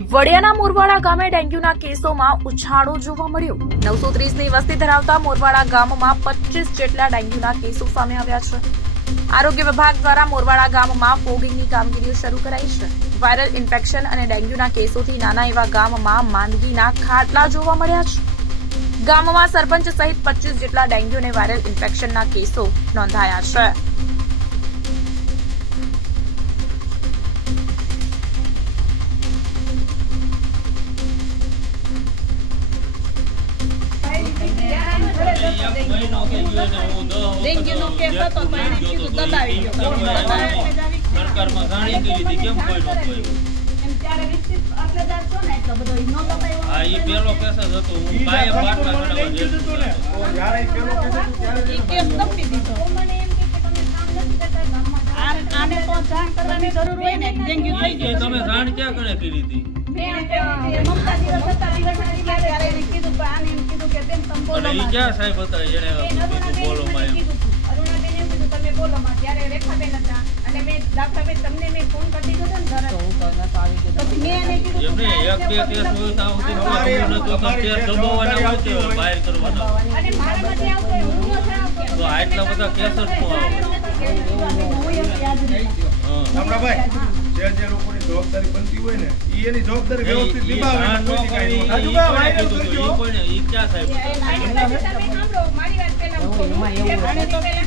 વડિયાના મોરવાડા ગામે ડેન્ગ્યુના કેસોમાં ઉછાળો જોવા મળ્યો. નવસો ત્રીસની વસ્તી ધરાવતા મોરવાડા ગામમાં પચીસ જેટલા ડેન્ગ્યુના કેસો સામે આવ્યા છે. આરોગ્ય વિભાગ દ્વારા મોરવાડા ગામમાં ફોગિંગની કામગીરીઓ શરૂ કરાઈ છે. વાયરલ ઇન્ફેક્શન અને ડેન્ગ્યુના કેસોથી નાના એવા ગામમાં માંદગીના ખાટલા જોવા મળ્યા છે. ગામમાં સરપંચ સહિત પચીસ જેટલા ડેન્ગ્યુ અને વાયરલ ઇન્ફેક્શનના કેસો નોંધાયા છે. તો કીધું દબાવી જાણી કેમ કોઈ? એમ ત્યારે વિકસિત છો ને એટલો બધો હા ઈ પેલો કેસ જ હતો હું કાયમ બાટલા ચડાવવા જેલ ઈ કેસ દબી દીધો આ- આને તો જાણ કરવાની જરૂર હોય ને ડેન્ગ્યુ થઈ ગયો તમે જાણ ક્યાં કણે કરી હતી મેં મમતા દિવસ હતા દિવસ ઈ ક્યાં સાહેબ હતા જેને બોલો માં અરુણાબેન એમ તમે બોલો માં ત્યારે રેખાબેન હતા અને મેં દાખલાબેન તમને મેં ફોન કરી દીધો હતો ને તરત પછી મેં એને કીધું એમને એક બે કેસ હોય તો તો કેસ દબાવવાના હોય બહાર કરવાના હોય. અને મારામાંથી આવતો હું ન જણાવતો તો આટલા બધા કેસ જ શું આવે? હું એમ યાદ નહીં. હા. સાંભળાભાઈ, જે જે લોકોની જવાબદારી બનતી હોય ને ઈ એની જવાબદારી વ્યવસ્થિત નિભાવે તમે સાંભળો, મારી વાત પહેલા હું કહું. જે ઘણી પહેલા